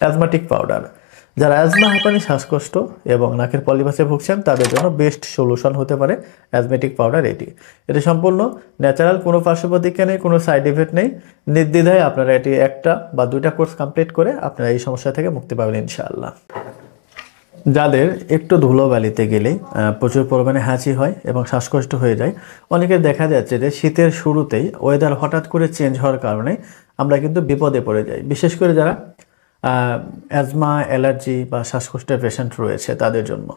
Asthmatic powder. যারা asthma, হাঁপানি, শ্বাসকষ্ট এবং নাকের পলিপাসে ভুগছেন তাদের জন্য বেস্ট সলিউশন হতে পারে অ্যাজমেটিক পাউডার এটি সম্পূর্ণ ন্যাচারাল, কোনো পার্শ্ব প্রতিক্রিয়া নেই, কোনো সাইড ইফেক্ট নেই। নির্দ্বিধায় আপনারা এটি একটা বা দুইটা কোর্স কমপ্লিট করে আপনারা এই সমস্যা থেকে মুক্তি পাবেন ইনশাআল্লাহ। যাদের একটু ধুলোবালিতে গেলেই প্রচুর পরিমাণে হাঁচি হয় এবং শ্বাসকষ্ট হয়ে যায়, অনেকের দেখা যাচ্ছে যে শীতের শুরুতেই ওয়েদার হঠাৎ করে চেঞ্জ হওয়ার কারণে আমরা কিন্তু বিপদে পড়ে যাই। বিশেষ করে যারা অ্যাজমা, অ্যালার্জি বা শ্বাসকষ্টের পেশেন্ট রয়েছে তাদের জন্য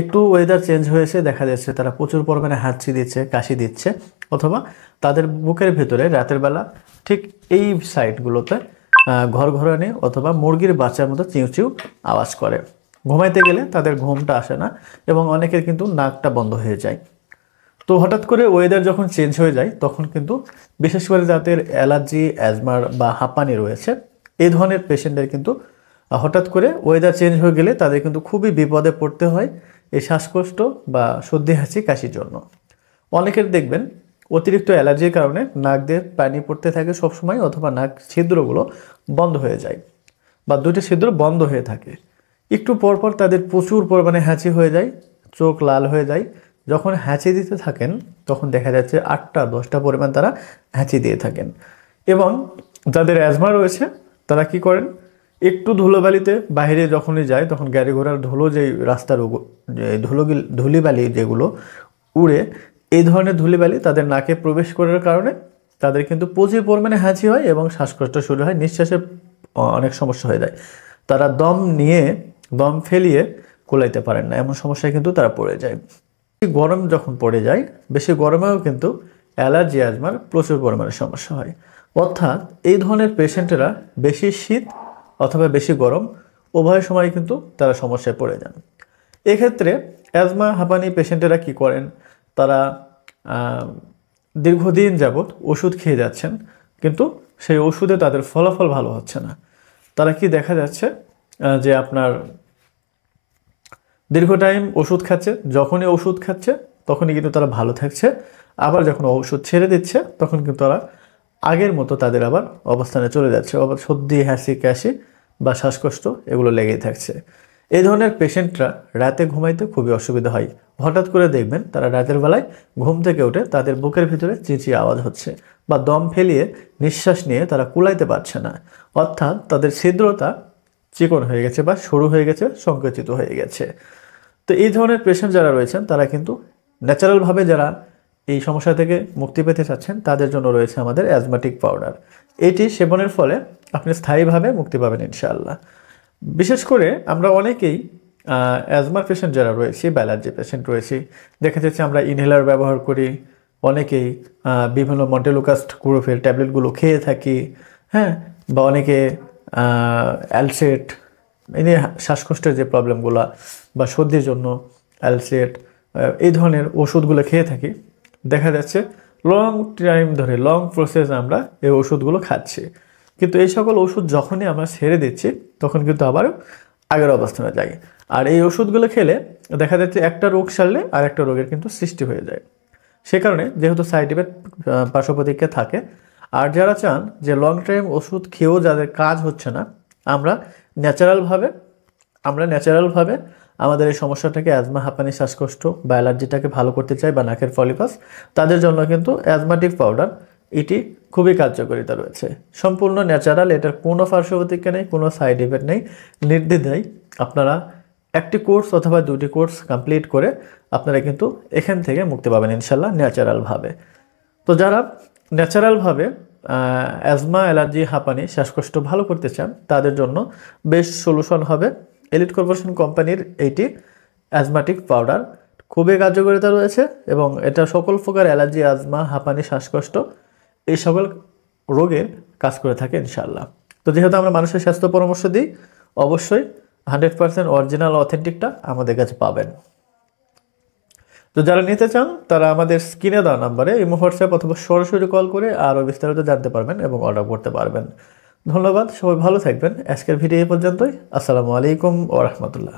একটু ওয়েদার চেঞ্জ হয়েছে, দেখা যাচ্ছে তারা প্রচুর পরিমাণে হাঁচি দিচ্ছে, কাশি দিচ্ছে, অথবা তাদের বুকের ভেতরে রাতের বেলা ঠিক এই সাইডগুলোতে ঘরঘরানি অথবা মুরগির বাচ্চার মতো চিউ চিউ আওয়াজ করে। ঘুমাইতে গেলে তাদের ঘুমটা আসে না এবং অনেকের কিন্তু নাকটা বন্ধ হয়ে যায়। তো হঠাৎ করে ওয়েদার যখন চেঞ্জ হয়ে যায় তখন কিন্তু বিশেষ করে যাদের অ্যালার্জি, অ্যাজমার বা হাঁপানি রয়েছে এই ধরনের পেশেন্টদের কিন্তু হঠাৎ করে ওয়েদার চেঞ্জ হয়ে গেলে তাদের কিন্তু খুবই বিপদে পড়তে হয় এই শ্বাসকষ্ট বা সর্দি, হাঁচি, কাশির জন্য। অনেকের দেখবেন অতিরিক্ত অ্যালার্জির কারণে নাক দিয়ে পানি পড়তে থাকে সবসময়, অথবা নাক ছিদ্রগুলো বন্ধ হয়ে যায় বা দুটি ছিদ্র বন্ধ হয়ে থাকে। একটু পরপর তাদের প্রচুর পরিমাণে হাঁচি হয়ে যায়, চোখ লাল হয়ে যায়। যখন হ্যাঁচি দিতে থাকেন তখন দেখা যাচ্ছে 8টা 10টা পরিমাণ তারা হ্যাঁচি দিয়ে থাকেন। এবং যাদের অ্যাজমা রয়েছে তারা কি করেন, একটু ধুলোবালিতে বাইরে যখনই যায় তখন গাড়ি ঘোড়ার ধুলো, যেই রাস্তার যে ধুলিবালি যেগুলো উড়ে, এই ধরনের ধুলিবালি তাদের নাকে প্রবেশ করার কারণে তাদের কিন্তু প্রচুর পরিমাণে হাঁচি হয় এবং শ্বাসকষ্ট শুরু হয়, নিঃশ্বাসে অনেক সমস্যা হয়ে যায়। তারা দম ফেলিয়ে কুলাইতে পারেন না, এমন সমস্যায় কিন্তু তারা পড়ে যায়। গরম যখন পড়ে যায়, বেশি গরমেও কিন্তু অ্যালার্জি, অ্যাজমার প্রচুর পরিমাণে সমস্যা হয়। অর্থাৎ এই ধরনের পেশেন্টেরা বেশি শীত অথবা বেশি গরম উভয় সময় কিন্তু তারা সমস্যায় পড়ে যান। এক্ষেত্রে অ্যাজমা, হাঁপানি পেশেন্টেরা কি করেন, তারা দীর্ঘদিন যাবৎ ওষুধ খেয়ে যাচ্ছেন, কিন্তু সেই ওষুধে তাদের ফলাফল ভালো হচ্ছে না। তারা কি দেখা যাচ্ছে যে আপনার দীর্ঘ টাইম ওষুধ খাচ্ছে, যখনই ওষুধ খাচ্ছে তখনই কিন্তু তারা ভালো থাকছে, আবার যখন ওষুধ ছেড়ে দিচ্ছে তখন কিন্তু তারা আগের মতো তাদের আবার অবস্থানে চলে যাচ্ছে, আবার সর্দি, হাঁচি, কাশি বা শ্বাসকষ্ট এগুলো লেগেই থাকছে। এই ধরনের পেশেন্টরা রাতে ঘুমাইতে খুবই অসুবিধা হয়। হঠাৎ করে দেখবেন তারা রাতের বেলায় ঘুম থেকে উঠে তাদের বুকের ভিতরে চিঁচিয়ে আওয়াজ হচ্ছে, বা দম ফেলিয়ে নিঃশ্বাস নিয়ে তারা কুলাইতে পারছে না। অর্থাৎ তাদের ছিদ্রতা চিকন হয়ে গেছে বা সরু হয়ে গেছে, সংকুচিত হয়ে গেছে। তো এই ধরনের পেশেন্ট যারা রয়েছেন তারা কিন্তু ন্যাচারালভাবে যারা এই সমস্যা থেকে মুক্তি পেতে চাচ্ছেন তাদের জন্য রয়েছে আমাদের অ্যাজমাটিক পাউডার। এটি সেবনের ফলে আপনি স্থায়ীভাবে মুক্তি পাবেন ইনশাআল্লাহ। বিশেষ করে আমরা অনেকেই অ্যাজমার পেশেন্ট যারা রয়েছে বা অ্যালার্জি পেশেন্ট রয়েছে, দেখা যাচ্ছে আমরা ইনহেলার ব্যবহার করি, অনেকেই বিভিন্ন মন্টেলুকাস্ট গ্রুপের ট্যাবলেটগুলো খেয়ে থাকি, হ্যাঁ, বা অনেকে অ্যালসেট, এই শ্বাসকষ্টের যে প্রবলেমগুলো বা সর্দির জন্য অ্যালসেট, এই ধরনের ওষুধগুলো খেয়ে থাকি। দেখা যাচ্ছে লং টাইম ধরে, লং প্রসেস আমরা এই ওষুধগুলো খাচ্ছি, কিন্তু এই সকল ওষুধ যখনই আমরা ছেড়ে দিচ্ছি তখন কিন্তু আবারও আগের অবস্থানে যাই। আর এই ওষুধগুলো খেলে দেখা যাচ্ছে একটা রোগ সারলে আর একটা রোগের কিন্তু সৃষ্টি হয়ে যায়। সে কারণে যেহেতু সাইড ইফেক্ট, পার্শ্ব প্রতিক্রিয়া থাকে, আর যারা চান যে লং টাইম ওষুধ খেয়েও যাদের কাজ হচ্ছে না, আমরা ন্যাচারালভাবে আমাদের এই সমস্যাটাকে, অ্যাজমা, হাঁপানি, শ্বাসকষ্ট বা অ্যালার্জিটাকে ভালো করতে চাই, বা নাকের পলিপাস, তাদের জন্য কিন্তু অ্যাজমাটিক পাউডার এটি খুবই কার্যকারিতা রয়েছে। সম্পূর্ণ ন্যাচারাল, এটার কোনো পার্শ্ব প্রতিক্রিয়া নেই, কোনো সাইড ইফেক্ট নেই। নির্দ্বিধায় আপনারা একটি কোর্স অথবা দুটি কোর্স কমপ্লিট করে আপনারা কিন্তু এখান থেকে মুক্তি পাবেন ইনশাল্লাহ ন্যাচারালভাবে। তো যারা ন্যাচারালভাবে অ্যাজমা, অ্যালার্জি, হাঁপানি, শ্বাসকষ্ট ভালো করতে চান তাদের জন্য বেস্ট সলিউশন হবে এলিট কর্পোরেশন কোম্পানির এইটি অ্যাজমাটিক পাউডার। খুবই কার্যকারিতা রয়েছে এবং এটা সকল প্রকার অ্যালার্জি, অ্যাজমা, হাঁপানি, শ্বাসকষ্ট এই সকল রোগে কাজ করে থাকে ইনশাআল্লাহ। তো যেহেতু আমরা মানুষের স্বাস্থ্য পরামর্শ দিই, অবশ্যই 100% অরিজিনাল অথেন্টিকটা আমাদের কাছে পাবেন। তো যারা নিতে চান তারা আমাদের স্ক্রিনে দেওয়া নাম্বারে ইমো, হোয়াটসঅ্যাপ অথবা সরাসরি কল করে আরও বিস্তারিত জানতে পারবেন এবং অর্ডার করতে পারবেন। ধন্যবাদ, সবাই ভালো থাকবেন। আজকের ভিডিও এই পর্যন্তই। আসসালামু আলাইকুম ওয়া রাহমাতুল্লাহ।